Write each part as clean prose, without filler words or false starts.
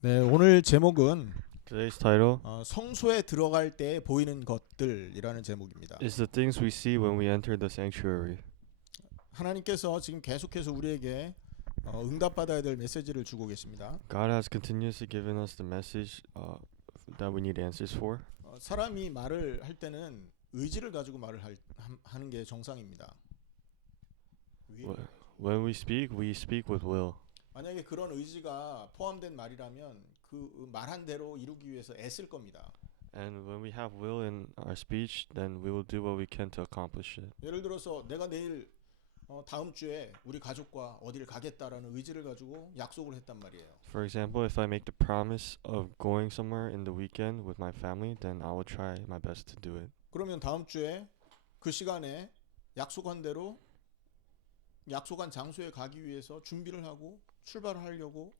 네, 오늘 제목은 Today's title 성소에 들어갈 때 보이는 것들이라는 제목입니다. is the things we see when we enter the sanctuary. 하나님께서 지금 계속해서 우리에게 응답받아야 될 메시지를 주고 계십니다. God has continuously given us the message that we need answers for. 사람이 말을 할 때는 의지를 가지고 말을 하는 게 정상입니다. When we speak with will. 만약에 그런 의지가 포함된 말이라면 그 말한 대로 이루기 위해서 애쓸 겁니다. And when we have will in our speech, then we will do what we can to accomplish it. 예를 들어서 내가 내일 다음 주에 우리 가족과 어디를 가겠다라는 의지를 가지고 약속을 했단 말이에요. For example, if I make the promise of going somewhere in the weekend with my family, then I will try my best to do it. 그러면 다음 주에 그 시간에 약속한 대로 약속한 장소에 가기 위해서 준비를 하고 출발을 하려고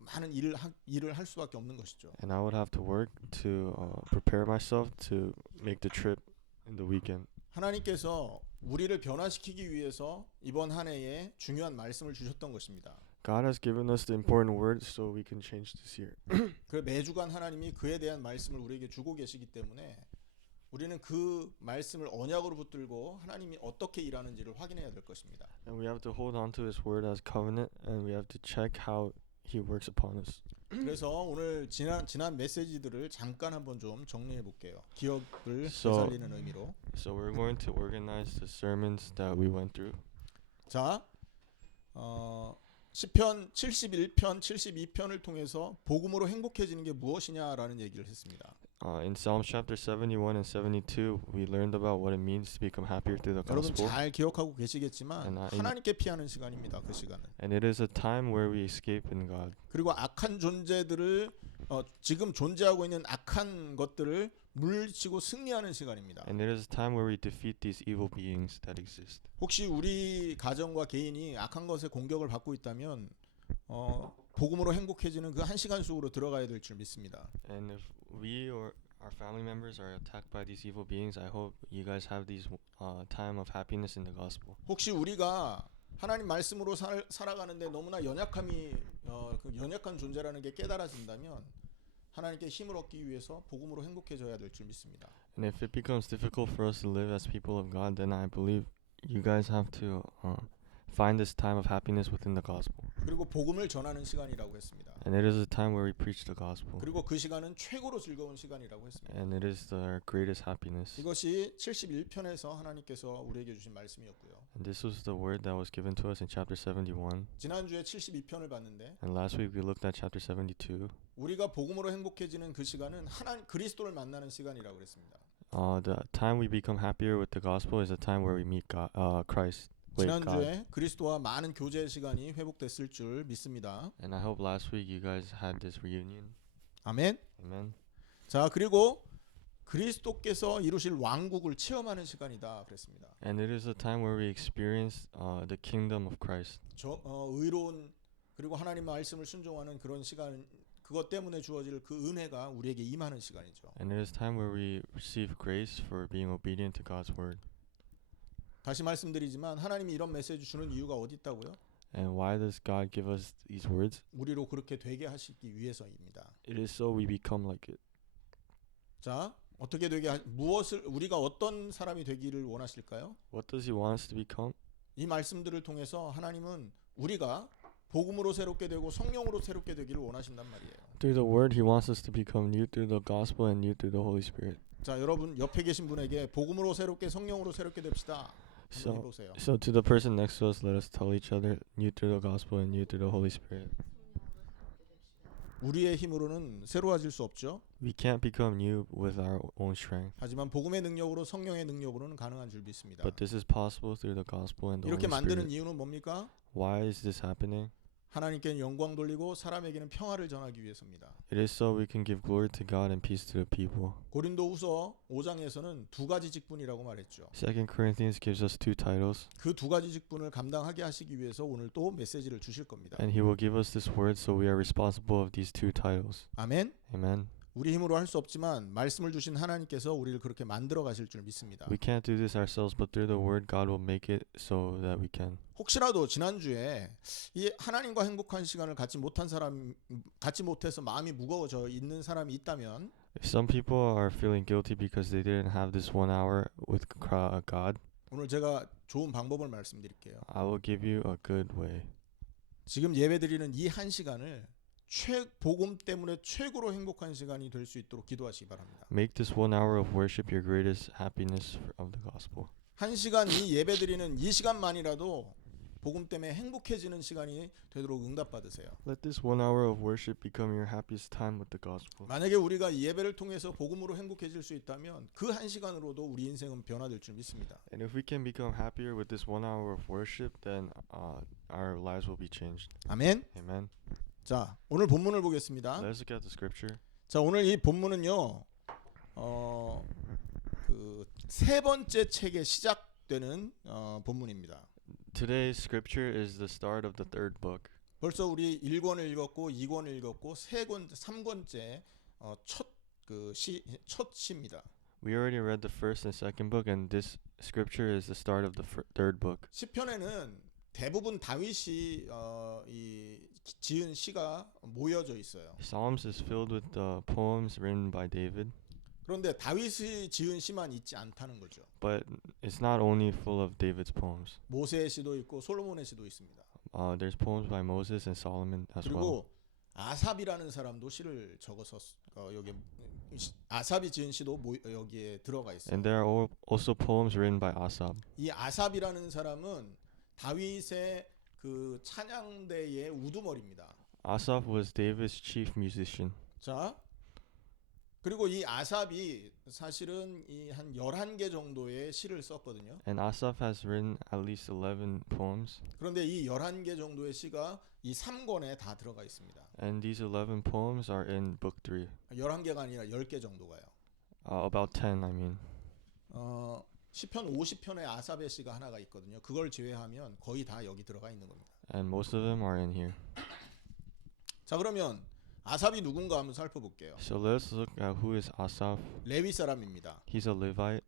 많은 일을 할 수밖에 없는 것이죠. And I would have to work to prepare myself to make the trip in the weekend. 하나님께서 우리를 변화시키기 위해서 이번 한 해에 중요한 말씀을 주셨던 것입니다. God has given us the important word so we can change this year. 그 매주간 하나님이 그에 대한 말씀을 우리에게 주고 계시기 때문에 우리는 그 말씀을 언약으로 붙들고 하나님이 어떻게 일하는지를 확인해야 될 것입니다. And we have to hold on to His word as covenant, and we have to check how He works upon us. 그래서 오늘 지난 메시지들을 잠깐 한번 좀 정리해 볼게요. 기억을 So- 되살리는 의미로. So we're going to organize the sermons that we went through. 자, 시편 71편, 72편을 통해서 복음으로 행복해지는 게 무엇이냐라는 얘기를 했습니다. In Psalms chapter 71 and 72, we learned about what it means to become happier through the 여러분 gospel. 잘 기억하고 계시겠지만 And 하나님께 피하는 시간입니다. 그 시간은. And it is a time where we escape in God. 그리고 악한 존재들을 지금 존재하고 있는 악한 것들을 물리치고 승리하는 시간입니다. And it is a time where we defeat these evil beings that exist. 혹시 우리 가정과 개인이 악한 것에 공격을 받고 있다면 복음으로 행복해지는 그 한 시간 속으로 들어가야 될 줄 믿습니다. And if we or our family members are attacked by these evil beings, I hope you guys have these time of happiness in the gospel. 혹시 우리가 하나님 말씀으로 살아가는데 너무나 그 연약한 존재라는 게 깨달아진다면 하나님께 힘을 얻기 위해서 복음으로 행복해져야 될 줄 믿습니다. And if it becomes difficult for us to live as people of God, then I believe you guys have to find this time of happiness within the gospel. 그리고 복음을 전하는 시간이라고 했습니다. And it is a time where we preach the gospel. 그리고 그 시간은 최고로 즐거운 시간이라고 했습니다. And it is our greatest happiness. 이것이 71편에서 하나님께서 우리에게 주신 말씀이었고요. And this was the word that was given to us in chapter 71. 지난주에 72편을 봤는데 And last week we looked at chapter 72. 우리가 복음으로 행복해지는 그 시간은 하나님 그리스도를 만나는 시간이라고 그랬습니다. The time we become happier with the gospel is the time where we meet God, Christ. Wait, God. 지난주에 그리스도와 많은 교제 시간이 회복됐을 줄 믿습니다. And I hope last week you guys had this reunion. 아멘. Amen. 자, 그리고 그리스도께서 이루실 왕국을 체험하는 시간이다 그랬습니다. And it is a time where we experience the kingdom of Christ. 의로운 그리고 하나님 말씀을 순종하는 그런 시간 그것 때문에 주어질 그 은혜가 우리에게 임하는 시간이죠. And it is time where we receive grace for being obedient to God's word. 다시 말씀드리지만 하나님이 이런 메시지 주는 이유가 어디 있다고요? And why does God give us these words? 우리로 그렇게 되게 하시기 위해서입니다. It is so we become like it. 자, 어떻게 무엇을 우리가 어떤 사람이 되기를 원하실까요? What does He want us to become? 이 말씀들을 통해서 하나님은 우리가 복음으로 새롭게 되고 성령으로 새롭게 되기를 원하신단 말이에요. Through the word, He wants us to become new through the gospel and new through the Holy Spirit. 자, 여러분 옆에 계신 분에게 복음으로 새롭게 성령으로 새롭게 됩시다. 한번 해보세요. So to the person next to us, let us tell each other, new through the gospel and new through the Holy Spirit. 우리의 힘으로는 새로워질 수 없죠. We can't become new with our own strength. 하지만 복음의 능력으로 성령의 능력으로는 가능한 줄 믿습니다. But this is possible through the gospel and the 이렇게 Holy 만드는 Spirit. 이유는 뭡니까? Why is this happening? 하나님께는 영광 돌리고 사람에게는 평화를 전하기 위해서입니다. It is so we can give glory to God and peace to the people. 고린도후서 5장에서는 두 가지 직분이라고 말했죠. 2 Corinthians gives us two titles. 그 두 가지 직분을 감당하게 하시기 위해서 오늘 또 메시지를 주실 겁니다. And He will give us this word so we are responsible of these two titles. 아멘. Amen. 우리 힘으로 할 수 없지만 말씀을 주신 하나님께서 우리를 그렇게 만들어 가실 줄 믿습니다. We can't do this ourselves, but through the word, God will make it so that we can. 혹시라도 지난주에 이 하나님과 행복한 시간을 갖지 못해서 마음이 무거워져 있는 사람이 있다면 If some people are feeling guilty because they didn't have this 1 hour with God, 오늘 제가 좋은 방법을 말씀드릴게요. I will give you a good way. 지금 예배드리는 이 한 시간을 복음 때문에 최고로 행복한 시간이 될 수 있도록 기도하시기 바랍니다. Make this 1 hour of worship your greatest happiness of the gospel. 한 시간 이 예배드리는 이 시간만이라도 복음 때문에 행복해지는 시간이 되도록 응답받으세요. Let this 1 hour of worship become your happiest time with the gospel. 만약에 우리가 이 예배를 통해서 복음으로 행복해질 수 있다면 그 한 시간으로도 우리 인생은 변화될 줄 믿습니다. And if we can become happier with this 1 hour of worship, then our lives will be changed. 아멘. Amen. 자, 오늘 본문을 보겠습니다. Let's look at the scripture. 자, 오늘 이 본문은요. 그 세 번째 책에 시작되는 본문입니다. Today's scripture is the start of the third book. 벌써 우리 1권을 읽었고 2권을 읽었고 3권째 첫 시입니다. We already read the first and second book, and this scripture is the start of the third book. 시편에는 대부분 다윗이 이 지은 시가 모여져 있어요. Psalms is filled with the poems written by David, 그런데 다윗이 지은 시만 있지 않다는 거죠. but it's not only full of David's poems. 모세의 시도 있고 솔로몬의 시도 있습니다. There's poems by Moses and Solomon as well. 그리고 아삽이라는 사람도 시를 적어서 여기 아삽이 지은 시도 여기에 들어가 있어요. And there are also poems written by Asaph. 이 아삽이라는 사람은 다윗의 그 찬양대의 우두머리입니다. Asaph was David's chief musician. 자, 그리고 이 아삽이 사실은 이 한 11개 정도의 시를 썼거든요. And Asaph has written at least 11 poems. 그런데 이 11개 정도의 시가 이 3권에 다 들어가 있습니다. And these 11 poems are in book 3. 11개가 아니라 10개 정도가요. About 10, I mean. 시편 50편의 아삽의 시가 하나가 있거든요. 그걸 제외하면 거의 다 여기 들어가 있는 겁니다. And most of them are in here. 자, 그러면 아삽이 누군가 한번 살펴볼게요. So let's look at who is Asaph. 레위 사람입니다. He's a Levite,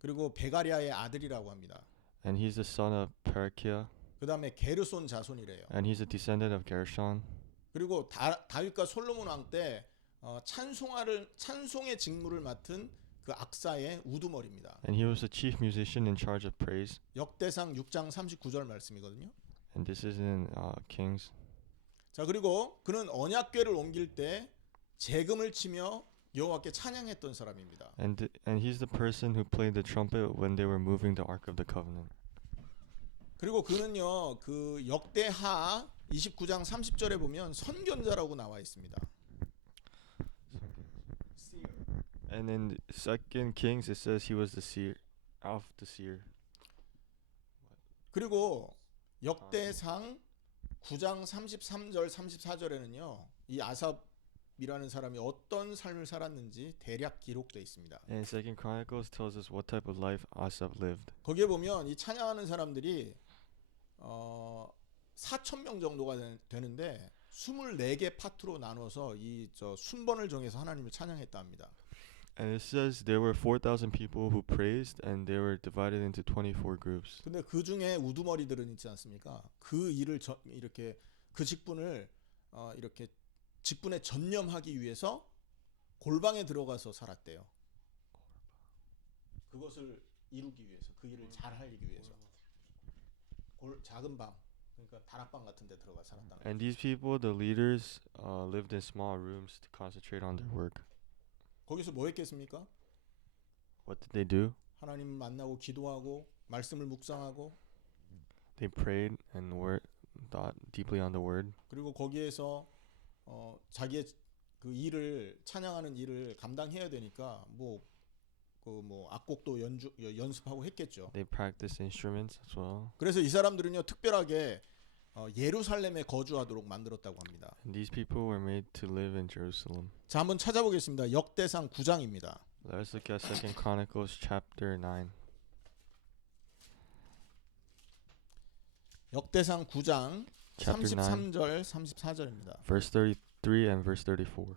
그리고 베가리아의 아들이라고 합니다. and he's the son of Berechiah, 그 다음에 게르손 자손이래요. and he's a descendant of Gershon. 그리고 다윗과 솔로몬 왕 때 찬송의 직무를 맡은 그 악사의 우두머리입니다. And he was the chief musician in charge of praise. 역대상 6장 39절 말씀이거든요. And this is in Kings. 자, 그리고 그는 언약궤를 옮길 때 재금을 치며 여호와께 찬양했던 사람입니다. And he's the person who played the trumpet when they were moving the Ark of the Covenant. 그리고 그는요, 그 역대하 29장 30절에 보면 선견자라고 나와 있습니다. And in 2 Kings it says he was the seer, of the seer. 그리고 역대상 9장 33절 34절에는요. 이 아삽이라는 사람이 어떤 삶을 살았는지 대략 기록되어 있습니다. And 2 Chronicles tells us what type of life Asaph lived. 거기에 보면 이 찬양하는 사람들이 4,000명 정도가 되는데 24개 파트로 나눠서 이 순번을 정해서 하나님을 찬양했다 합니다. And it says there were 4,000 people who praised, and they were divided into 24 groups. 근데 그 중에 우두머리들은 있지 않습니까? 그 일을 이렇게 그 직분을 이렇게 직분에 전념하기 위해서 골방에 들어가서 살았대요. 그것을 이루기 위해서, 그 일을 잘 하기 위해서. 작은 방, 그러니까 다락방 같은 데 들어가 살았다는 거죠. And these people, the leaders, lived in small rooms to concentrate on their work. 거기서 뭐 했겠습니까? What did they do? 하나님 만나고 기도하고 말씀을 묵상하고 They prayed and thought deeply on the word. 그리고 거기에서 자기의 그 일을 찬양하는 일을 감당해야 되니까 뭐 악곡도 연습하고 했겠죠. They practiced instruments as well. 그래서 이 사람들은요 특별하게 예루살렘에 거주하도록 만들었다고 합니다. And these people were made to live in Jerusalem. 자, 한번 찾아보겠습니다. 역대상 9장입니다. Let's look at 2 Chronicles chapter 9. 역대상 9장 Chapter 9, 33절 34절입니다. verse 33 and verse 34.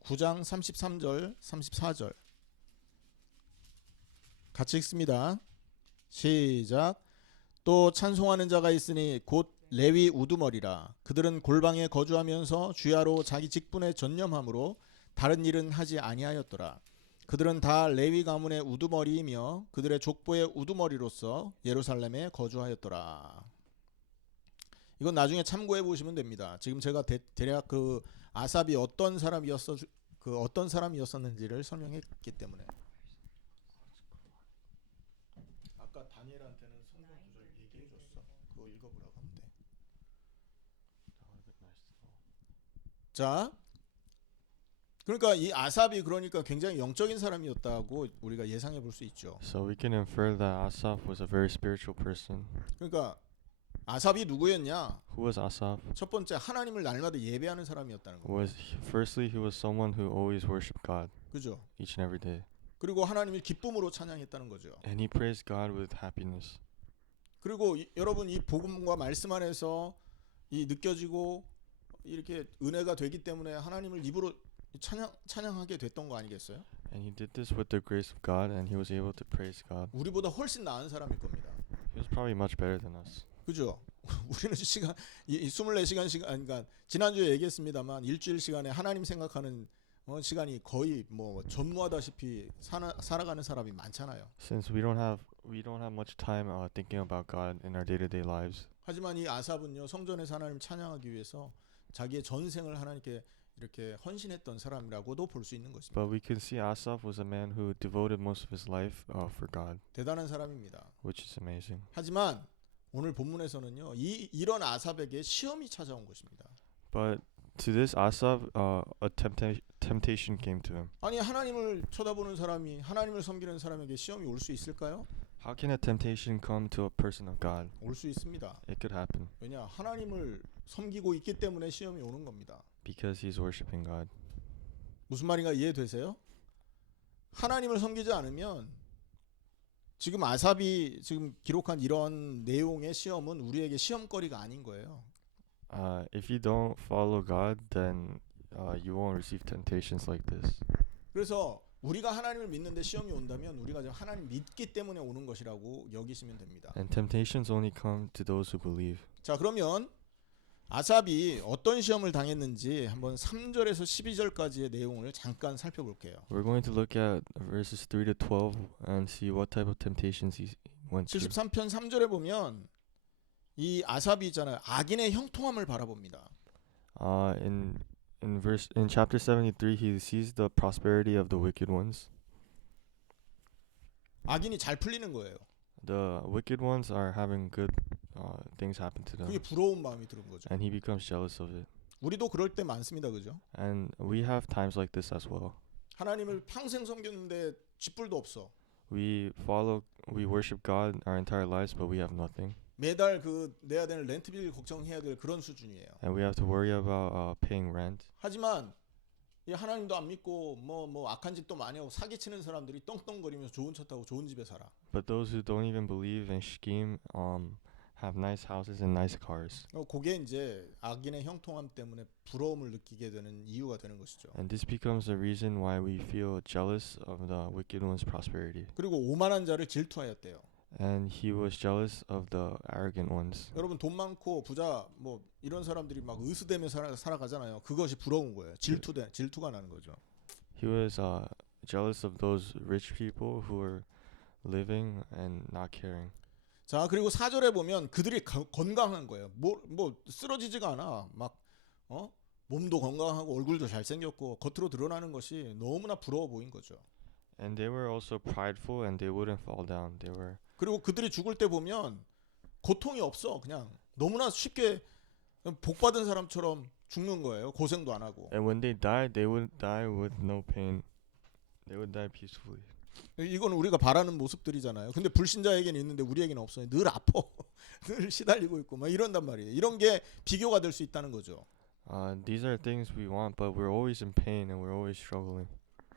9장 33절 34절 같이 읽습니다. 시작. 또 찬송하는 자가 있으니 곧 레위 우두머리라. 그들은 골방에 거주하면서 주야로 자기 직분에 전념함으로 다른 일은 하지 아니하였더라. 그들은 다 레위 가문의 우두머리이며 그들의 족보의 우두머리로서 예루살렘에 거주하였더라. 이건 나중에 참고해 보시면 됩니다. 지금 제가 대략 그 아삽이 어떤 사람이었는지를 설명했기 때문에. 아까 다니엘한테는 성경 구절 얘기해 줬어. 그거 읽어보라고 하면 돼. 자, 그러니까 이 아삽이 그러니까 굉장히 영적인 사람이었다고 우리가 예상해 볼 수 있죠. So we can infer that Asaph was a very spiritual person. 그러니까 아삽이 누구였냐? Who was Asaph? 첫 번째 하나님을 날마다 예배하는 사람이었다는 거. Firstly, he was someone who always worshipped God 그죠? each and every day. 그리고 하나님을 기쁨으로 찬양했다는 거죠. And he praised God with happiness. 그리고 여러분 이 복음과 말씀 안에서 이 느껴지고 이렇게 은혜가 되기 때문에 하나님을 입으로 찬양하게 됐던 거 아니겠어요? And he did this with the grace of God, and he was able to praise God. 우리보다 훨씬 나은 사람일 겁니다. He was probably much better than us. 그죠? 우리는 시간 이 24시간 그러니까 지난주에 얘기했습니다만 일주일 시간에 하나님 생각하는 시간이 거의 뭐 전무하다시피 살아가는 사람이 많잖아요. Since we don't have much time thinking about God in our day-to-day lives. 하지만 이 아삽은요 성전에서 하나님 찬양하기 위해서 자기의 전생을 하나님께 이렇게 헌신했던 사람이라고도 볼 수 있는 것입니다. But we can see Asaph was a man who devoted most of his life for God, 대단한 사람입니다. which is amazing. 하지만 오늘 본문에서는요 이런 아삽에게 시험이 찾아온 것입니다. But to this Asaph, a temptation came to him. 아니 하나님을 쳐다보는 사람이 하나님을 섬기는 사람에게 시험이 올 수 있을까요? How can a temptation come to a person of God? 올 수 있습니다. It could happen 왜냐 하나님을 섬기고 있기 때문에 시험이 오는 겁니다. because he's worshiping God. 무슨 말인가 이해되세요? 하나님을 섬기지 않으면 지금 아삽이 지금 기록한 이런 내용의 시험은 우리에게 시험거리가 아닌 거예요. If you don't follow God, then you won't receive temptations like this. 그래서 우리가 하나님을 믿는데 시험이 온다면 우리가 지금 하나님 믿기 때문에 오는 것이라고 여기시면 됩니다. And temptations only come to those who believe. 자 그러면 아삽이 어떤 시험을 당했는지 한번 3절에서 12절까지의 내용을 잠깐 살펴볼게요. We're going to look at verses 3 to 12 and see what type of temptations he went through. 73편 3절에 보면 이 아삽이 있잖아요. 악인의 형통함을 바라봅니다. In chapter 73, he sees the prosperity of the wicked ones. 악인이 잘 풀리는 거예요. The wicked ones are having good things happen to them, 그게 부러운 마음이 드는 거죠. and he becomes jealous of it. 우리도 그럴 때 많습니다. 그죠? And we have times like this as well. 하나님을 평생 섬겼는데 쥐뿔도 없어. We worship God our entire lives, but we have nothing, 매달 그 내야 되는 렌트비를 걱정해야 될 그런 수준이에요. and we have to worry about paying rent. 하지만 이 하나님도 안 믿고 뭐 악한 짓도 많이 하고 사기치는 사람들이 떵떵거리면서 좋은 차 타고 좋은 집에 살아. But those who don't even believe and scheme have nice houses and nice cars. 그게 이제 악인의 형통함 때문에 부러움을 느끼게 되는 이유가 되는 것이죠. And this becomes the reason why we feel jealous of the wicked one's prosperity. 그리고 오만한 자를 질투하였대요. And he was jealous of the arrogant ones. 여러분 돈 많고 부자 뭐 이런 사람들이 막 의수되며 살아가잖아요. 그것이 부러운 거예요. 질투가 나는 거죠. He was jealous of those rich people who were living and not caring. 자 그리고 4절에 보면 그들이 건강한 거예요. 뭐 쓰러지지가 않아. 막 몸도 건강하고 얼굴도 잘생겼고 겉으로 드러나는 것이 너무나 부러워 보인 거죠. And they were also prideful and they wouldn't fall down. 그리고 그들이 죽을 때 보면 고통이 없어. 그냥 너무나 쉽게 복 받은 사람처럼 죽는 거예요. 고생도 안 하고. And when they died, they would die with no pain. They would die peacefully. 이건 우리가 바라는 모습들이잖아요. 근데 불신자에게는 있는데 우리에게는 없어요. 늘 아파. 늘 시달리고 있고 막 이런단 말이에요. 이런 게 비교가 될 수 있다는 거죠. These are things we want, but we're always in pain and we're always struggling.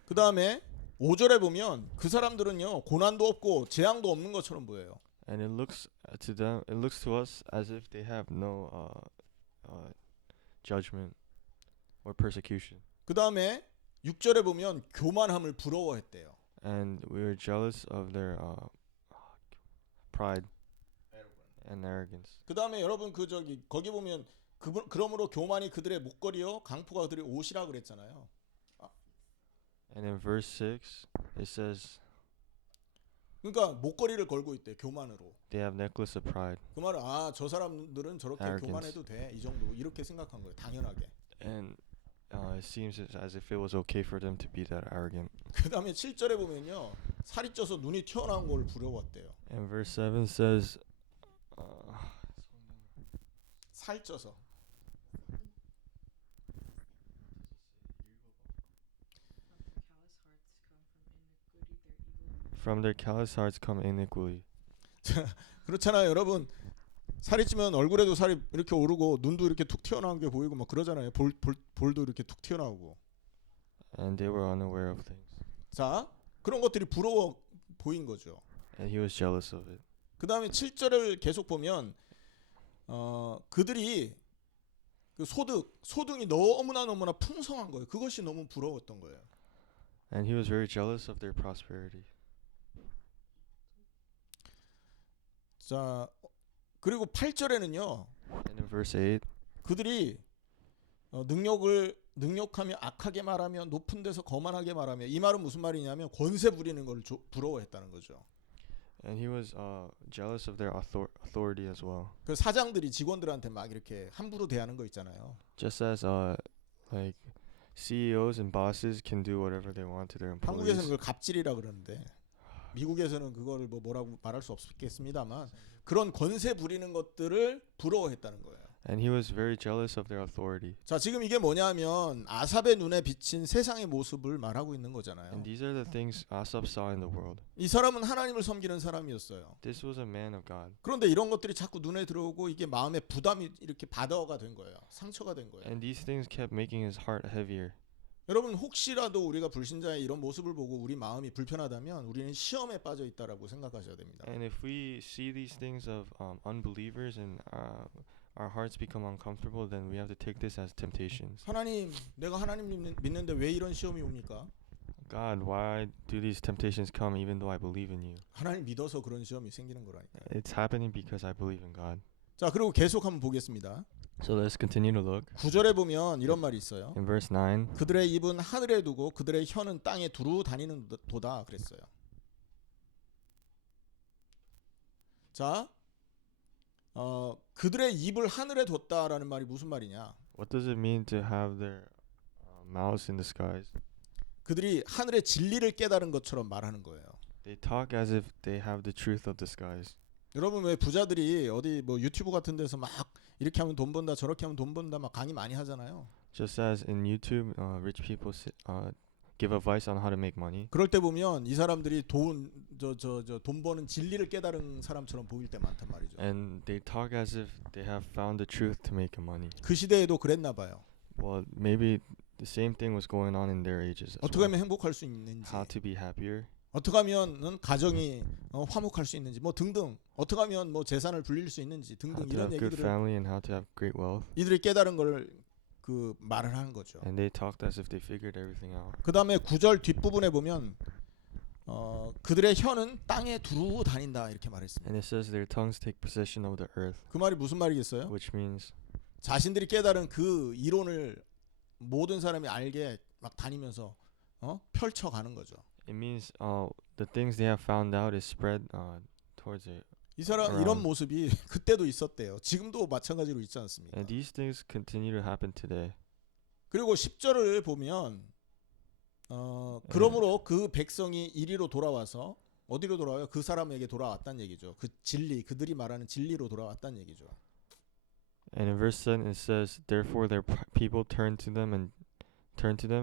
그 다음에 5절에 보면 그 사람들은요 고난도 없고 재앙도 없는 것처럼 보여요. And it looks to us as if they have no judgment or persecution. 그 다음에 6절에 보면 교만함을 부러워했대요. And we were jealous of their pride and arrogance. 그다음에 여러분 그 저기 거기 보면 그러므로 교만이 그들의 목걸이요 강포가 그들의 옷이라 그랬잖아요. And in verse 6, it says 그러니까 목걸이를 걸고 있대 교만으로. they have necklace of pride. 그 말은 저 사람들은 저렇게 Arrogance. 교만해도 돼. 이 정도 이렇게 생각한 거예요. 당연하게. And it seems as if it was okay for them to be that arrogant. 그다음에 7절에 보면요. 살이 쪄서 눈이 튀어나온 걸 부러웠대요. And verse 7 says 살쪄서. from their callous hearts come iniquity. 그렇잖아요, 여러분. 살이 찌면 얼굴에도 살이 이렇게 오르고 눈도 이렇게 툭 튀어나온 게 보이고 막 그러잖아요. 볼도 이렇게 툭 튀어나오고. And they were unaware of things. 자, 그런 것들이 부러워 보인 거죠. And he was jealous of it. 그 다음에 7절을 계속 보면 그들이 그 소득이 너무나 풍성한 거예요. 그것이 너무 부러웠던 거예요. And he was very jealous of their prosperity. 자, 그리고 8절에는요. And in verse 8, 그들이 능욕하며 악하게 말하며 높은 데서 거만하게 말하며 이 말은 무슨 말이냐면 권세 부리는 걸 부러워했다는 거죠. and he was jealous of their authority as well. 그 사장들이 직원들한테 막 이렇게 함부로 대하는 거 있잖아요. Just as like CEOs and bosses can do whatever they want to their 한국에서는 employees. 그걸 갑질이라 그러는데 미국에서는 그거를 뭐라고 말할 수 없겠습니다만 그런 권세 부리는 것들을 부러워했다는 거예요. And he was very jealous of their authority. 자, 지금 이게 뭐냐면 아삽의 눈에 비친 세상의 모습을 말하고 있는 거잖아요. And these are the things Asaph saw in the world. 이 사람은 하나님을 섬기는 사람이었어요. This was a man of God. 그런데 이런 것들이 자꾸 눈에 들어오고 이게 마음에 부담이 이렇게 바다가 된 거예요. 상처가 된 거예요. And these things kept making his heart heavier. 여러분 혹시라도 우리가 불신자의 이런 모습을 보고 우리 마음이 불편하다면 우리는 시험에 빠져 있다라고 생각하셔야 됩니다. And if we see these things of unbelievers and our hearts become uncomfortable, then we have to take this as temptations. 하나님, 내가 하나님 믿는데 왜 이런 시험이 옵니까? God, why do these temptations come even though I believe in you? 하나님 믿어서 그런 시험이 생기는 거라니까. It's happening because I believe in God. 자, 그리고 계속 한번 보겠습니다. So let's continue to look. 9절에 보면 이런 말이 있어요. In verse 9, 그들의 입은 하늘에 두고 그들의 혀는 땅에 두루 다니는 도다 그랬어요. 자, 그들의 입을 하늘에 뒀다라는 말이 무슨 말이냐? what does it mean to have their mouths in the skies? 그들이 하늘의 진리를 깨달은 것처럼 말하는 거예요. They talk as if they have the truth of the skies. 여러분 왜 부자들이 어디 뭐 유튜브 같은 데서 막 이렇게 하면 돈 번다 저렇게 하면 돈 번다 막 강의 많이 하잖아요. Just as in YouTube, rich people give advice on how to make money. 그럴 때 보면 이 사람들이 돈 버는 진리를 깨달은 사람처럼 보일 때 많단 말이죠. And they talk as if they have found the truth to make money. 그 시대에도 그랬나 봐요. Well, maybe the same thing was going on in their ages as 어떻게 well. 하면 행복할 수 있는지, How to be happier, 어떻게 하면은 가정이 화목할 수 있는지, 뭐 등등, 어떻게 하면 뭐 재산을 불릴 수 있는지 how 등등 to 이런 have good 얘기들을 family, and how to have great wealth. 이들이 깨달은 걸 그 말을 하는 거죠. And they talked as if they figured everything out. 그 다음에 9절 뒷부분에 보면 그들의 혀는 땅에 두루 다닌다 이렇게 말했습니다. And it says their tongues take possession of the earth, 그 말이 무슨 말이겠어요? which means 자신들이 깨달은 그 이론을 모든 사람이 알게 막 다니면서 펼쳐가는 거죠. it means the things they have found out is spread towards it. 이 사람 around. 이런 모습이 그때도 있었대요. 지금도 마찬가지로 있지 않습니까? And these things continue to happen today. 그리고 10절을 보면 그러므로 그 백성이 이리로 돌아와서 어디로 돌아와요? 그 사람에게 돌아왔다는 얘기죠. 그 진리, 그들이 말하는 진리로 돌아왔다는 얘기죠. And in verse 7 it says, therefore their people turn to them,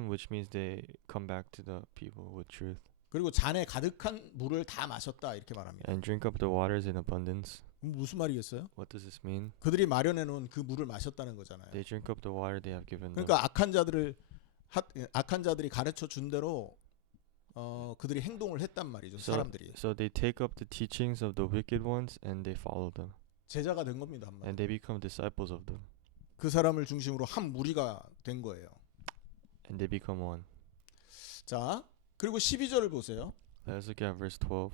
which means they come back to the people with truth. 그리고 잔에 가득한 물을 다 마셨다 이렇게 말합니다. And drink up the waters in abundance. 무슨 말이겠어요? What does this mean? 그들이 마련해 놓은 그 물을 마셨다는 거잖아요. They drink up the water they have given them. 그러니까 악한 자들이 가르쳐 준 대로 그들이 행동을 했단 말이죠. 사람들이 So they take up the teachings of the wicked ones and they follow them. 제자가 된 겁니다. 한마디로. And they become disciples of them. 그 사람을 중심으로 한 무리가 된 거예요. And they become one. 자, 그리고 12절을 보세요. Let's look at verse 12.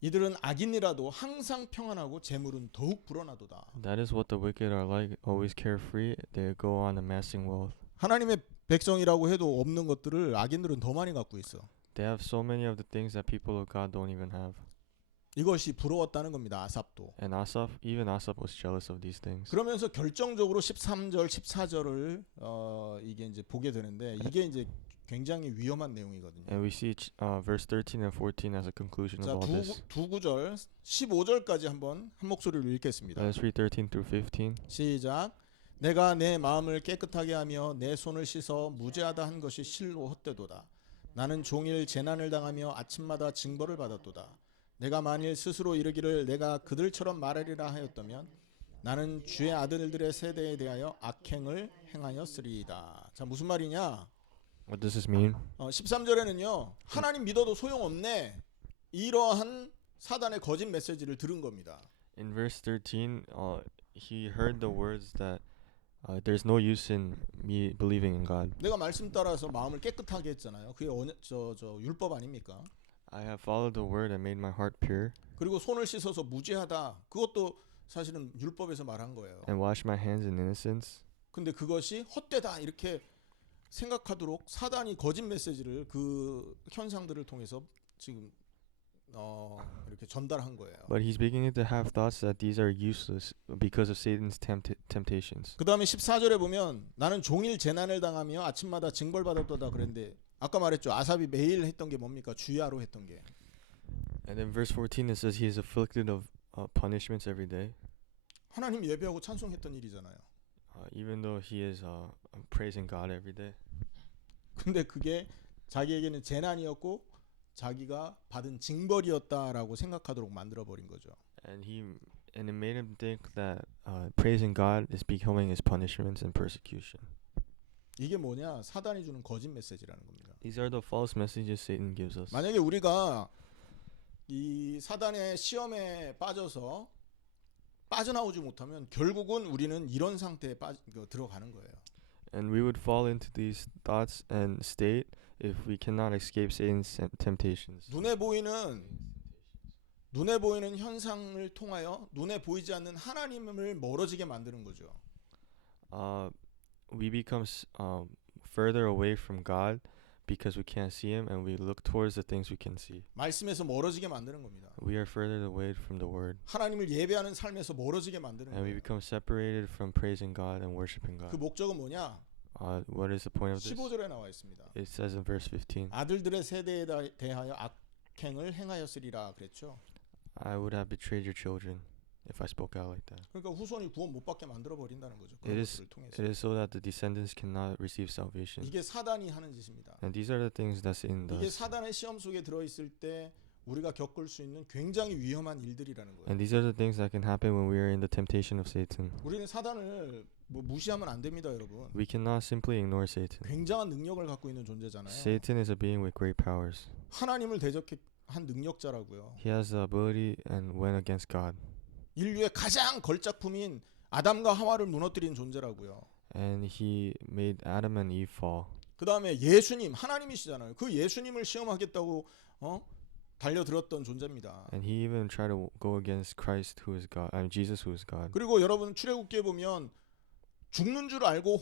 이들은 악인이라도 항상 평안하고 재물은 더욱 불어나도다. That is what the wicked are like, always carefree. They go on amassing wealth. 하나님의 백성이라고 해도 없는 것들을 악인들은 더 많이 갖고 있어. They have so many of the things that people of God don't even have. 이것이 부러웠다는 겁니다. 아삽도. And even Asaph was jealous of these things. 그러면서 결정적으로 13절, 14절을 이게 이제 보게 되는데 이게 이제 굉장히 위험한 내용이거든요. And we see verse 13 and 14 as a conclusion 자, of all this. 두 구절 15절까지 한번 한 목소리로 읽겠습니다. Let's read 13 through 15. 시작. 내가 내 마음을 깨끗하게 하며 내 손을 씻어 무죄하다 한 것이 실로 헛되도다. 나는 종일 재난을 당하며 아침마다 징벌을 받았도다. 내가 만일 스스로 이르기를 내가 그들처럼 말하리라 하였다면 나는 주의 아들들의 세대에 대하여 악행을 행하였으리이다. 자, 무슨 말이냐? What does this mean? 13절에는요. 하나님 믿어도 소용없네. 이러한 사단의 거짓 메시지를 들은 겁니다. In verse 13, he heard the words that there's no use in me believing in God. 내가 말씀 따라서 마음을 깨끗하게 했잖아요. 그게 율법 아닙니까? I have followed the word and made my heart pure 그리고 손을 씻어서 무죄하다. 그것도 사실은 율법에서 말한 거예요. and wash my hands in innocence. 근데 그것이 헛되다 이렇게 생각하도록 사단이 거짓 메시지를 그 현상들을 통해서 지금 이렇게 전달한 거예요. But he's beginning to have thoughts that these are useless because of Satan's temptations. 그 다음에 14절에 보면 나는 종일 재난을 당하며 아침마다 징벌받았도다 그랬는데 아까 말했죠. 아삽이 매일 했던 게 뭡니까? 주야로 했던 게. And then verse 14 it says he is afflicted of punishments every day. 하나님 예배하고 찬송했던 일이잖아요. Even though he is praising God every day. 근데 그게 자기에게는 재난이었고 자기가 받은 징벌이었다라고 생각하도록 만들어 버린 거죠. And it made him think that praising God is becoming his punishments and persecution. 이게 뭐냐? 사단이 주는 거짓 메시지라는 겁니다. These are the false messages Satan gives us. 만약에 우리가 이 사단의 시험에 빠져서 빠져나오지 못하면 결국은 우리는 이런 상태에 들어가는 거예요. And we would fall into these thoughts and state if we cannot escape Satan's temptations. 눈에 보이는 현상을 통하여 눈에 보이지 않는 하나님을 멀어지게 만드는 거죠. We become further away from God because we can't see him and we look towards the things we can see. 말씀에서 멀어지게 만드는 겁니다. We are further away from the word. 하나님을 예배하는 삶에서 멀어지게 만드는 And we 거예요. become separated from praising God and worshiping 그 God. 목적은 뭐냐? What is the point of this? 15절에 나와 있습니다. It says in verse 15, 아들들의 세대에 대하여 악행을 행하였으리라 그랬죠. I would have betrayed your children if I spoke out like that. 그러니까 후손이 구원 못 받게 만들어 버린다는 거죠. It 그런 is- 것들을 통해서. It is so that the descendants cannot receive salvation. 이게 사단이 하는 짓입니다. And these are the things that Satan 이게 does. 사단의 시험 속에 들어 있을 때 우리가 겪을 수 있는 굉장히 위험한 일들이라는 거예요. And these are the things that can happen when we are in the temptation of Satan. 우리는 사단을 무시하면 안 됩니다, 여러분. We cannot simply ignore Satan. 굉장한 능력을 갖고 있는 존재잖아요. Satan is a being with great powers. 하나님을 대적한 능력자라고요. He has the ability and went against God. 인류의 가장 걸작품인 아담과 하와를 무너뜨린 존재라고요. And he made Adam and Eve fall. 그 다음에 예수님, 하나님이시잖아요. 그 예수님을 시험하겠다고 달려들었던 존재입니다. And he even tried to go against Christ who is God. Jesus who is God. 그리고 여러분 출애굽기에 보면 죽는 줄 알고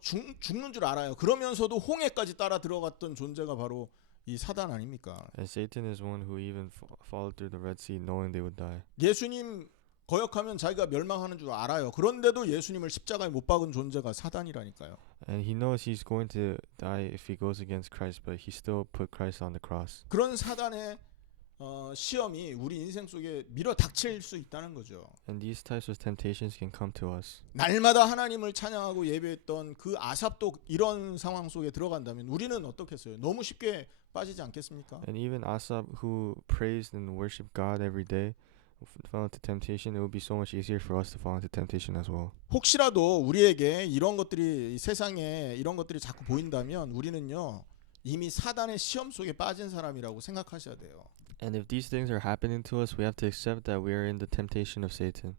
죽는 줄 알아요. 그러면서도 홍해까지 따라 들어갔던 존재가 바로 이 사단 아닙니까? And Satan is one who even followed through the Red Sea knowing they would die. 예수님 거역하면 자기가 멸망하는 줄 알아요. 그런데도 예수님을 십자가에 못 박은 존재가 사단이라니까요. And he knows he's going to die if he goes against Christ, but he still put Christ on the cross. 그런 사단의 시험이 우리 인생 속에 밀어닥칠 수 있다는 거죠. And these types of temptations can come to us. 날마다 하나님을 찬양하고 예배했던 그 아삽도 이런 상황 속에 들어간다면 우리는 어떻겠어요? 너무 쉽게 빠지지 않겠습니까? And even Asaph, who praised and worshiped God every day, fell into temptation. It would be so much easier for us to fall into temptation as well. 혹시라도 우리에게 이런 것들이 이 세상에 이런 것들이 자꾸 보인다면 우리는요 이미 사단의 시험 속에 빠진 사람이라고 생각하셔야 돼요. And if these things are happening to us, we have to accept that we are in the temptation of Satan.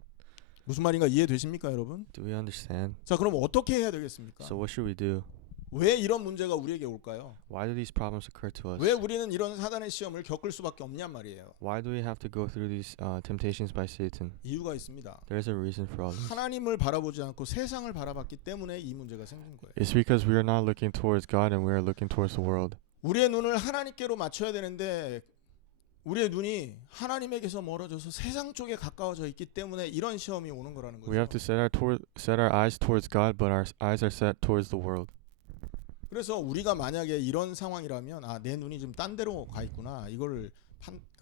무슨 말인가 이해되십니까, 여러분? Do we understand? 자, 그럼 어떻게 해야 되겠습니까? So what should we do? 왜 이런 문제가 우리에게 올까요? Why do these problems occur to us? 왜 우리는 이런 사단의 시험을 겪을 수밖에 없냔 말이에요. Why do we have to go through these temptations by Satan? 이유가 있습니다. There's a reason for all this. 하나님을 바라보지 않고 세상을 바라봤기 때문에 이 문제가 생긴 거예요. It's because we are not looking towards God and we are looking towards the world. 우리의 눈을 하나님께로 맞춰야 되는데 우리의 눈이 하나님에게서 멀어져서 세상 쪽에 가까워져 있기 때문에 이런 시험이 오는 거라는 We have to 거죠. set our eyes towards God, but our eyes are set towards the world. 그래서 우리가 만약에 이런 상황이라면 내 눈이 좀 딴 데로 가 있구나. 이거를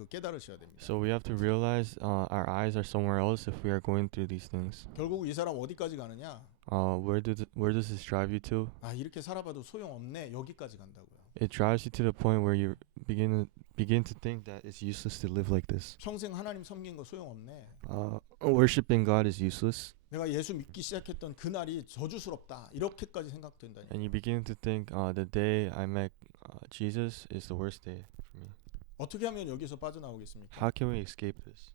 깨달으셔야 됩니다. So we have to realize our eyes are somewhere else if we are going through these things. 결국 이 사람 어디까지 가느냐? Where does this drive you to? 이렇게 살아봐도 소용없네. 여기까지 간다고요. It drives you to the point where you begin to think that it's useless to live like this. 평생 하나님 섬긴 거 소용없네. Worshiping God is useless, 내가 예수 믿기 시작했던 그날이 저주스럽다. 이렇게까지 생각된다니. and you begin to think the day I met Jesus is the worst day for me. 어떻게 하면 여기서 빠져나오겠습니까? How can we escape this?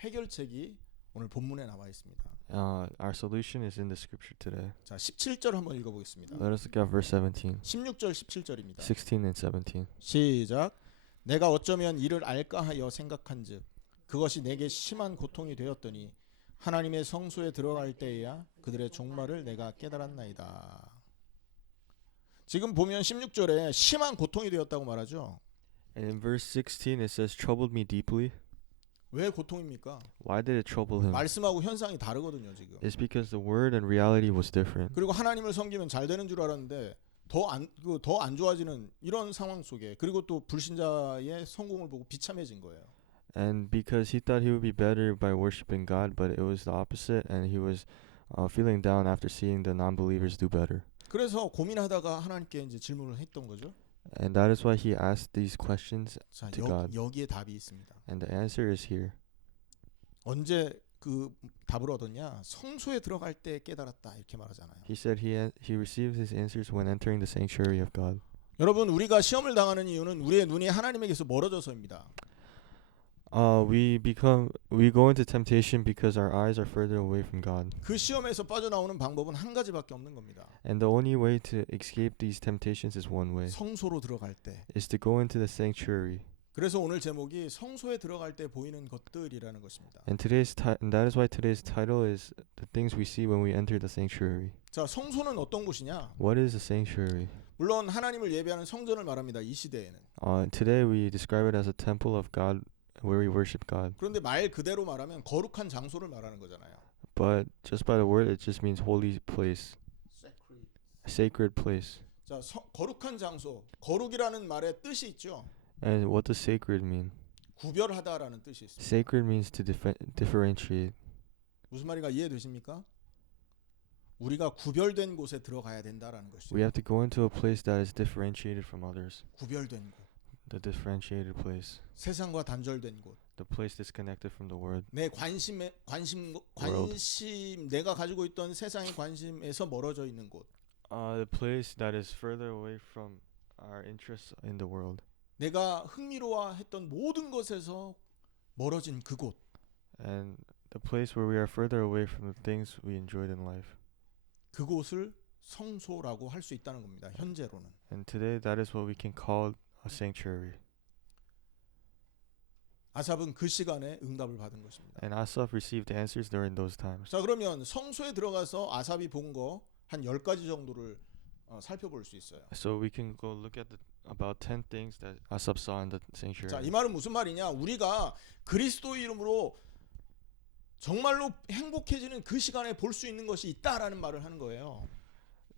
해결책이 오늘 본문에 나와 있습니다. Our solution is in the scripture today. 자, 17절 한번 읽어보겠습니다. Let us look at verse 17, 16절 17절입니다. 16 and 17. 시작. 내가 어쩌면 이를 알까 하여 생각한즉 그것이 내게 심한 고통이 되었더니 하나님의 성소에 들어갈 때에야 그들의 종말을 내가 깨달았나이다. 지금 보면 16절에 심한 고통이 되었다고 말하죠. And in verse 16 it says, troubled me deeply. 왜 고통입니까? Why did it trouble him? 말씀하고 현상이 다르거든요, 지금. It's because the word and reality was different. 그리고 하나님을 섬기면 잘 되는 줄 알았는데 더 안 좋아지는 이런 상황 속에 그리고 또 불신자의 성공을 보고 비참해진 거예요. And because he thought he would be better by worshiping God, but it was the opposite, and he was feeling down after seeing the non-believers do better. 그래서 고민하다가 하나님께 이제 질문을 했던 거죠. And that is why he asked these questions, 자, to God. 여기에 답이 있습니다. and the answer is here. 언제 그 답을 얻었냐? 성소에 들어갈 때 깨달았다 이렇게 말하잖아요. He said he received his answers when entering the sanctuary of God. 여러분, 우리가 시험을 당하는 이유는 우리의 눈이 하나님에게서 멀어져서입니다. We go into temptation because our eyes are further away from God. 그 시험에서 빠져나오는 방법은 한 가지밖에 없는 겁니다. And the only way to escape these temptations is one way, 성소로 들어갈 때. is to go into the sanctuary. 그래서 오늘 제목이 성소에 들어갈 때 보이는 것들이라는 것입니다. And that is why today's title is the things we see when we enter the sanctuary. 자, 성소는 어떤 곳이냐? What is a sanctuary? 물론 하나님을 예배하는 성전을 말합니다. 이 시대에는. Today we describe it as a temple of God where we worship God. 그런데 말 그대로 말하면 거룩한 장소를 말하는 거잖아요. But just by the word, it just means holy place, sacred place. 자, 거룩한 장소. 거룩이라는 말의 뜻이 있죠. And what does sacred mean? 구별하다라는 뜻이 있습니다. Sacred means to differentiate. 무슨 말인가 이해되십니까? 우리가 구별된 곳에 들어가야 된다라는 것이죠. We have to go into a place that is differentiated from others. 구별된 곳. The differentiated place. 세상과 단절된 곳. The place disconnected from the world. 내 관심 내가 가지고 있던 세상의 관심에서 멀어져 있는 곳. The place that is further away from our interests in the world. 내가 흥미로워했던 모든 것에서 멀어진 그곳. And the place where we are further away from the things we enjoyed in life. 그곳을 성소라고 할 수 있다는 겁니다. 현재로는. And today that is what we can call a sanctuary. 아삽은 그 시간에 응답을 받은 것입니다. And Asaph received answers during those times. 자, 그러면 성소에 들어가서 아삽이 본 거 한 10가지 정도를 살펴볼 수 있어요. So we can go look at about 10 things that Asaph saw in the sanctuary. 자, 이 말은 무슨 말이냐? 우리가 그리스도 이름으로 정말로 행복해지는 그 시간에 볼 수 있는 것이 있다라는 말을 하는 거예요.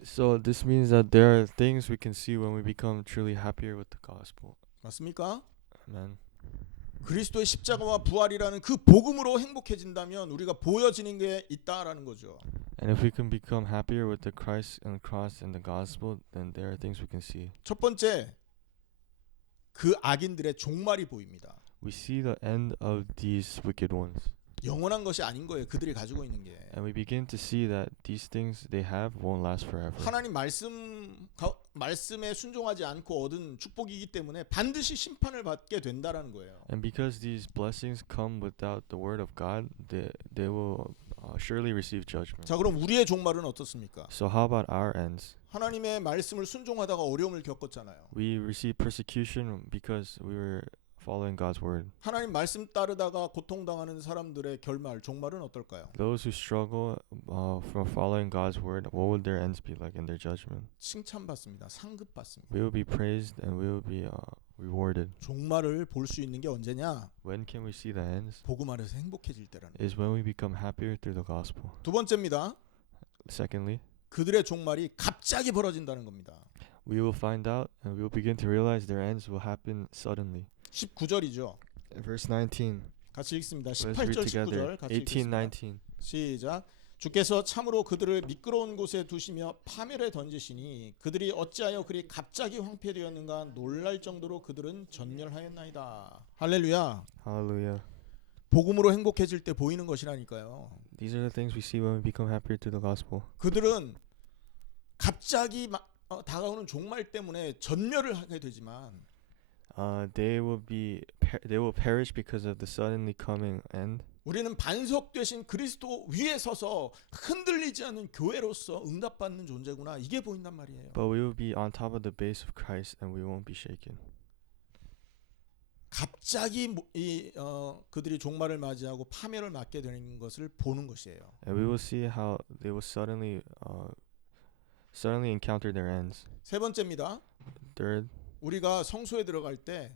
So this means that there are things we can see when we become truly happier with the gospel. 맞습니까? Amen. 그리스도의 십자가와 부활이라는 그 복음으로 행복해진다면 우리가 보여지는 게 있다라는 거죠. And if we can become happier with the Christ and the cross and the gospel, then there are things we can see. 첫 번째, 그 악인들의 종말이 보입니다. We see the end of these wicked ones. 영원한 것이 아닌 거예요. 그들이 가지고 있는 게. And we begin to see that these things they have won't last forever. 하나님 말씀에 순종하지 않고 얻은 축복이기 때문에 반드시 심판을 받게 된다라는 거예요. And because these blessings come without the word of God, they will surely receive judgment. 자, 그럼 우리의 종말은 어떻습니까? So how about our ends? 하나님의 말씀을 순종하다가 어려움을 겪었잖아요. We received persecution because we were following God's word. 하나님 말씀 따르다가 고통당하는 사람들의 종말은 어떨까요? Those who struggle from following God's word, what would their ends be like in their judgment? 칭찬받습니다. 상급받습니다. We will be praised and we will be rewarded. 종말을 볼 수 있는 게 언제냐? When can we see the ends? 복음 안에서 행복해질 때라는 거예요. Is when we become happier through the gospel. 두 번째입니다. Secondly, 그들의 종말이 갑자기 벌어진다는 겁니다. we will find out and we will begin to realize their ends will happen suddenly. 19절이죠. Verse 19. 같이 읽습니다. Let's read 18절, together. 19절 같이 18, 읽겠습니다. 19. 시작. 주께서 참으로 그들을 미끄러운 곳에 두시며 파멸에 던지시니 그들이 어찌하여 그리 갑자기 황폐되었는가 놀랄 정도로 그들은 전멸하였나이다. 할렐루야. Hallelujah. 복음으로 행복해질 때 보이는 것이라니까요. These are the things we see when we become happier through the gospel. 그들은 갑자기 다가오는 종말 때문에 전멸을 하게 되지만 They will perish because of the suddenly coming end. 우리는 반석 되신 그리스도 위에 서서 흔들리지 않는 교회로서 응답받는 존재구나. 이게 보인단 말이에요. But we will be on top of the base of Christ and we won't be shaken. 갑자기 그들이 종말을 맞이하고 파멸을 맞게 되는 것을 보는 것이에요. And we will see how they will suddenly encounter their ends. 세 번째입니다. Third, 우리가 성소에 들어갈 때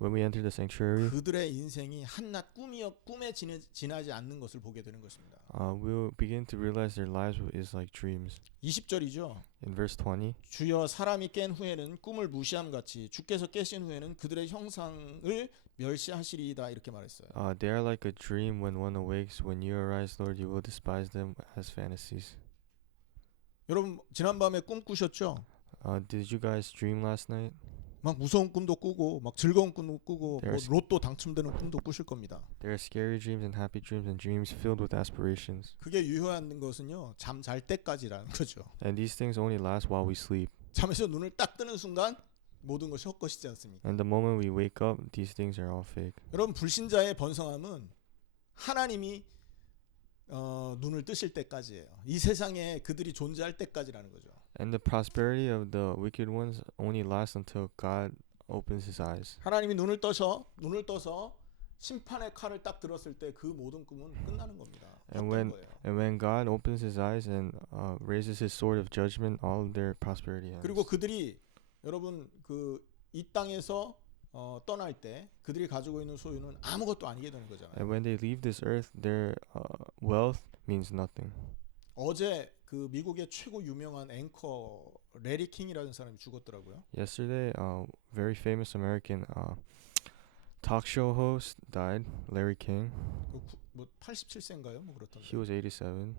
when we enter the sanctuary, 그들의 인생이 한낱 꿈에 지나지 않는 것을 보게 되는 것입니다. we will begin to realize their lives is like dreams. 20절이죠. In verse 20, 주여 사람이 깬 후에는 꿈을 무시함같이 주께서 깨신 후에는 그들의 형상을 멸시하시리이다 이렇게 말했어요. they are like a dream when one awakes. When you arise, Lord, you will despise them as fantasies. 여러분 지난밤에 꿈 꾸셨죠? Did you guys dream last night? 막 무서운 꿈도 꾸고 막 즐거운 꿈도 꾸고 뭐 로또 당첨되는 꿈도 꾸실 겁니다. There are scary dreams and happy dreams and dreams filled with aspirations. 그게 유효한 것은요. 잠 잘 때까지라는 거죠. And these things only last while we sleep. 잠에서 눈을 딱 뜨는 순간 모든 것이 헛것이지 않습니까? And the moment we wake up, these things are all fake. 여러분 불신자의 번성함은 하나님이 눈을 뜨실 때까지예요. 이 세상에 그들이 존재할 때까지라는 거죠. And the prosperity of the wicked ones only lasts until God opens his eyes. 하나님이 눈을 떠서 심판의 칼을 딱 들었을 때 그 모든 꿈은 끝나는 겁니다. And when God opens his eyes and raises his sword of judgment, all of their prosperity ends. 그리고 그들이 여러분 이 땅에서 떠날 때 그들이 가지고 있는 소유는 아무것도 아니게 되는 거잖아요. And when they leave this earth, their wealth means nothing. 어제 그 미국의 최고 유명한 앵커 레리 킹이라는 사람이 죽었더라고요. Yesterday, very famous American talk show host died, Larry King. 뭐 87세인가요? 뭐 그렇던데. He was 87.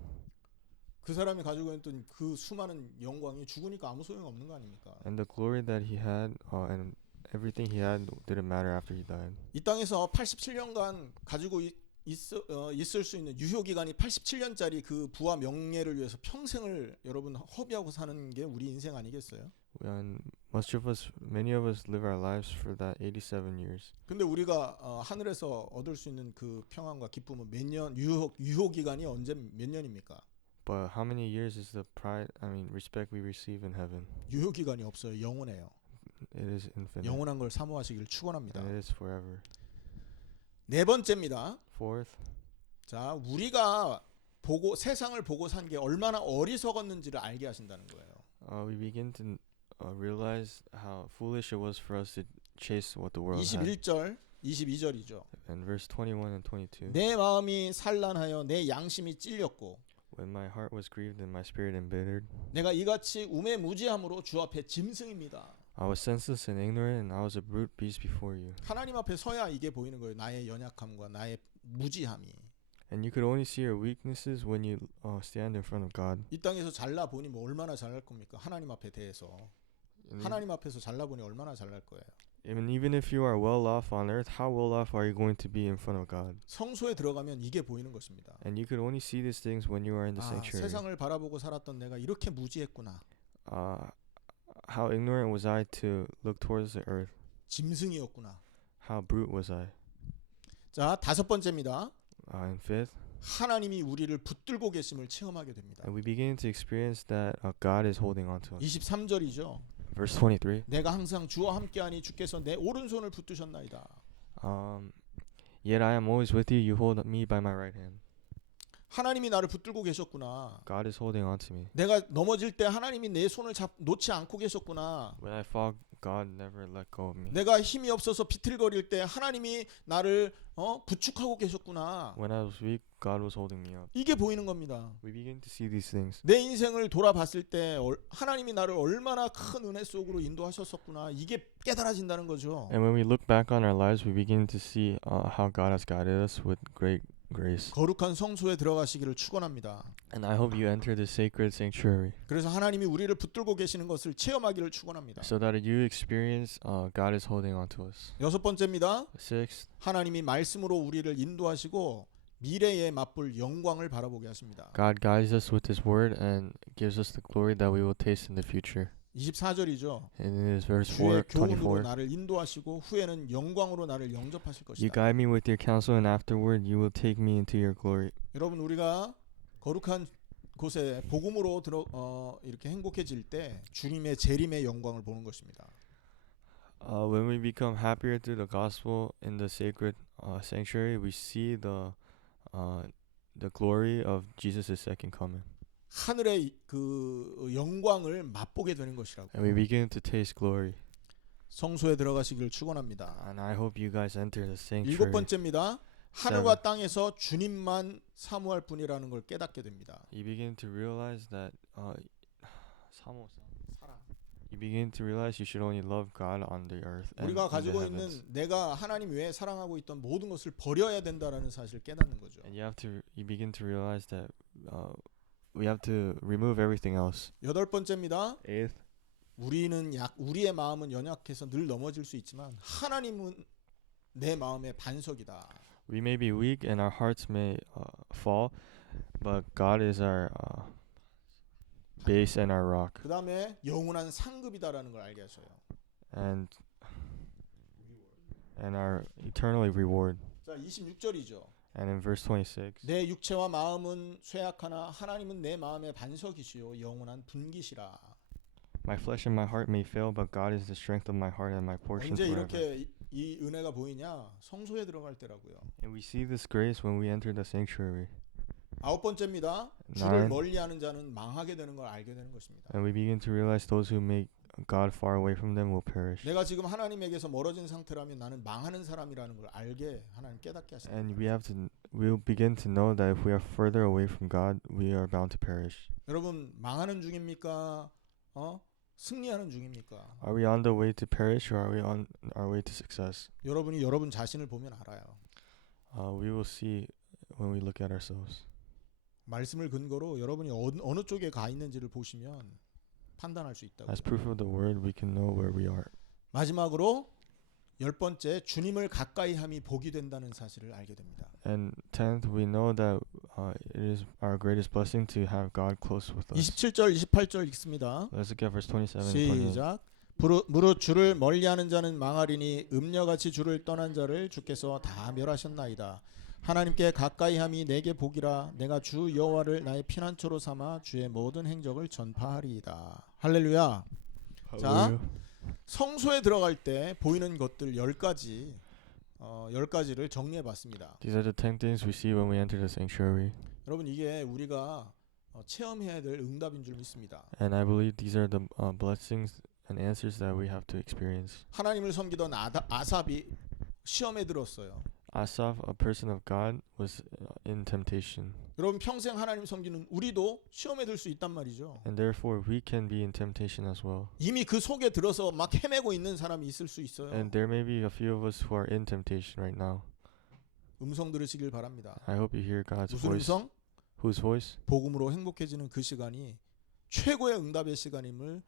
그 사람이 가지고 있던 그 수많은 영광이 죽으니까 아무 소용 없는 거 아닙니까? And the glory that he had and everything he had didn't matter after he died. 이 땅에서 87년간 가지고 있을 수 있는 유효 기간이 87년짜리 그 부와 명예를 위해서 평생을 여러분 허비하고 사는 게 우리 인생 아니겠어요? And many of us live our lives for that 87 years. 근데 우리가 하늘에서 얻을 수 있는 그 평안과 기쁨은 몇 년 유효 기간이 언제 몇 년입니까? But how many years is the respect we receive in heaven? 유효 기간이 없어요. 영원해요. It is infinite. 영원한 걸 사모하시길 축원합니다. And it is forever. 네 번째입니다. Fourth, 자, 우리가 세상을 보고 산 게 얼마나 어리석었는지를 알게 하신다는 거예요. we begin to realize how foolish it was for us to chase what the world had. 21절, 22절이죠. And verse 21 and 22. 내 마음이 산란하여 내 양심이 찔렸고 When my heart was grieved and my spirit embittered, 내가 이같이 우매무지함으로 주 앞에 짐승입니다. I was senseless and ignorant, and I was a brute beast before you. 하나님 앞에 서야 이게 보이는 거예요. 나의 연약함과 나의 무지함이. And you could only see your weaknesses when you stand in front of God. 이 땅에서 잘나 보니 뭐 얼마나 잘할 겁니까? 하나님 앞에 대해서. 하나님 앞에서 잘나 보니 얼마나 잘할 거예요. And even if you are well off on earth, how well off are you going to be in front of God? 성소에 들어가면 이게 보이는 것입니다. And you could only see these things when you are in the sanctuary. 세상을 바라보고 살았던 내가 이렇게 무지했구나. How ignorant was I to look towards the earth? 짐승이었구나. How brute was I? 자, 다섯 번째입니다. And fifth, 하나님이 우리를 붙들고 계심을 체험하게 됩니다. And we begin to experience that God is holding on to us. 23절이죠. Verse 23. 내가 항상 주와 함께하니 주께서 내 오른손을 붙드셨나이다. Yet I am always with you. You hold me by my right hand. 하나님이 나를 붙들고 계셨구나. God is holding on to me. 내가 넘어질 때 하나님이 내 손을 놓지 않고 계셨구나. When I fall, God never let go of me. 내가 힘이 없어서 비틀거릴 때 하나님이 나를 부축하고 계셨구나. When I was weak, God was holding me up. 이게 보이는 겁니다. We begin to see these things. 내 인생을 돌아봤을 때 하나님이 나를 얼마나 큰 은혜 속으로 인도하셨었구나. 이게 깨달아진다는 거죠. And when we look back on our lives, we begin to see how God has guided us with great grace. 거룩한 성소에 들어가시기를 축원합니다. And I hope you enter the sacred sanctuary 그래서 하나님이 우리를 붙들고 계시는 것을 체험하기를 축원합니다. so that you experience God is holding on to us. 여섯 번째입니다. Sixth, 하나님이 말씀으로 우리를 인도하시고 미래에 맛볼 영광을 바라보게 하십니다. God guides us with His word and gives us the glory that we will taste in the future. 24절이죠. And in this verse 주의 4, 교훈으로 24, 나를 인도하시고 후에는 영광으로 나를 영접하실 you 것이다. guide me with your counsel and afterward you will take me into your glory. 여러분 우리가 거룩한 곳에 복음으로 이렇게 행복해질 때 주님의 재림의 영광을 보는 것입니다. When we become happier through the gospel in the sacred sanctuary, we see the glory of Jesus' second coming. 하늘의 그 영광을 맛보게 되는 것이라고. And we begin to taste glory. 성소에 들어가시기를 축원합니다. And I hope you guys enter the 일곱 sanctuary. 번째입니다. 하늘과 땅에서 주님만 사모할 뿐이라는 걸 깨닫게 됩니다. You begin to realize that you begin to realize you should only love God on the earth and 우리가 in the 가지고 heavens. 있는 내가 하나님 외에 사랑하고 있던 모든 것을 버려야 된다라는 사실을 깨닫는 거죠. And you begin to realize that we have to remove everything else. 여덟 번째입니다. Eighth, 우리의 마음은 연약해서 늘 넘어질 수 있지만 하나님은 내 마음의 반석이다. we may be weak and our hearts may fall, but God is our base and our rock. 그 다음에 영원한 상급이다라는 걸 알게 하셔요. And our eternally reward. 자, 26절이죠. And in verse 26, 내 육체와 마음은 쇠약하나 하나님은 내 마음의 반석이시요 영원한 분기시라. my flesh and my heart may fail, but God is the strength of my heart and my portion 언제 forever. 이렇게 이 은혜가 보이냐? 성소에 들어갈 때라고요. And we see this grace when we enter the sanctuary. 아홉 번째입니다. 주를 Nine. 멀리하는 자는 망하게 되는 걸 알게 되는 것입니다. And we begin to realize those who make God far away from them will perish. 내가 지금 하나님에게서 멀어진 상태라면 나는 망하는 사람이라는 걸 알게 하나님 깨닫게 하십니다. And we'll begin to know that if we are further away from God, we are bound to perish. 여러분 망하는 중입니까? 승리하는 중입니까? Are we on the way to perish or are we on our way to success? 여러분이 여러분 자신을 보면 알아요. We will see when we look at ourselves. 말씀을 근거로 여러분이 어느 쪽에 가 있는지를 보시면 판단할 수 있다고. As proof of the word, we can know where we are. 마지막으로 열 번째 주님을 가까이 함이 복이 된다는 사실을 알게 됩니다. And 10th, we know that it is our greatest blessing to have God close with us. 27절 28절 읽습니다. Let's look at verse 27 and 28. 시작. 무릇 주를 멀리하는 자는 망하리니 음녀같이 주를 떠난 자를 주께서 다 멸하셨나이다. 하나님께 가까이함이 내게 복이라. 내가 주 여호와를 나의 피난처로 삼아 주의 모든 행적을 전파하리이다. 할렐루야. 자, 성소에 들어갈 때 보이는 것들 10가지를 정리해 봤습니다. These are the 10 things we see when we enter the sanctuary. 여러분 이게 우리가 체험해야 될 응답인 줄 믿습니다. And I believe these are the blessings and answers that we have to experience. 하나님을 섬기던 아삽이 시험에 들었어요. Asaph, a person of God, was in temptation. 여러분 평생 하나님 섬기는 우리도 시험에 들 수 있단 말이죠. And therefore we can be in temptation as well. 이미 그 속에 들어서 막 헤매고 있는 사람이 있을 수 있어요. And there may be a few of us who are in temptation right now. 음성 들으시길 바랍니다. I hope you hear God's 무슨 voice. 음성? Whose voice? 복음으로 행복해지는 그 시간이 최고의 응답의 시간임을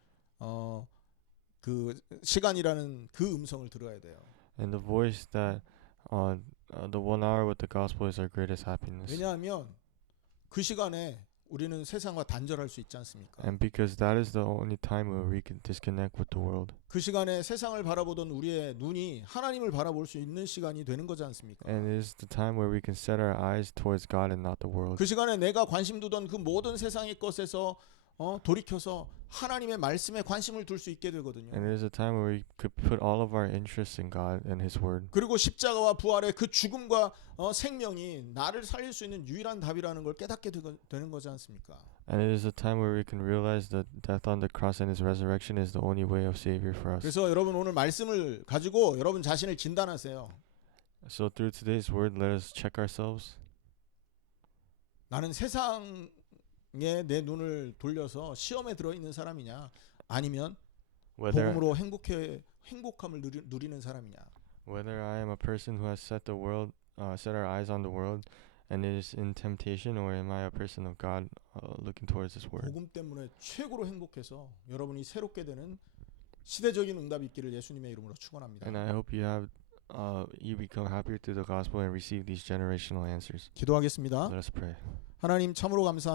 그 시간이라는 그 음성을 들어야 돼요. And the voice that the 1 hour with the gospel is our greatest happiness. 왜냐하면 그 시간에 우리는 세상과 단절할 수 있지 않습니까? And because that is the only time where we can disconnect with the world. 그 시간에 세상을 바라보던 우리의 눈이 하나님을 바라볼 수 있는 시간이 되는 거지 않습니까? And it is the time where we can set our eyes towards God and not the world. 그 시간에 내가 관심 두던 그 모든 세상의 것에서 돌이켜서 하나님의 말씀에 관심을 둘 수 있게 되거든요. And it is a time where we could put all of our interests in God and His Word. 그리고 십자가와 부활의 그 죽음과 생명이 나를 살릴 수 있는 유일한 답이라는 걸 깨닫게 되는 거지 않습니까? And it is a time where we can realize that death on the cross and His resurrection is the only way of Savior for us. 그래서 여러분 오늘 말씀을 가지고 여러분 자신을 진단하세요. So through today's word, let us check ourselves. 나는 세상에 내 눈을 돌려서 시험에 들어있는 사람이냐 아니면 Whether 복음으로 행복함을 누리는 사람이냐. I am a person who has set our eyes on the world and is in temptation, or am I a person of God looking towards His word? 복음 때문에 최고로 행복해서 여러분이 새롭게 되는 시대적인 응답이 있기를 예수님의 이름으로 축원합니다. And I hope you become happier through the gospel and receive these generational answers. 기도하겠습니다. Let us pray. 하나님 참으로 감사합니다.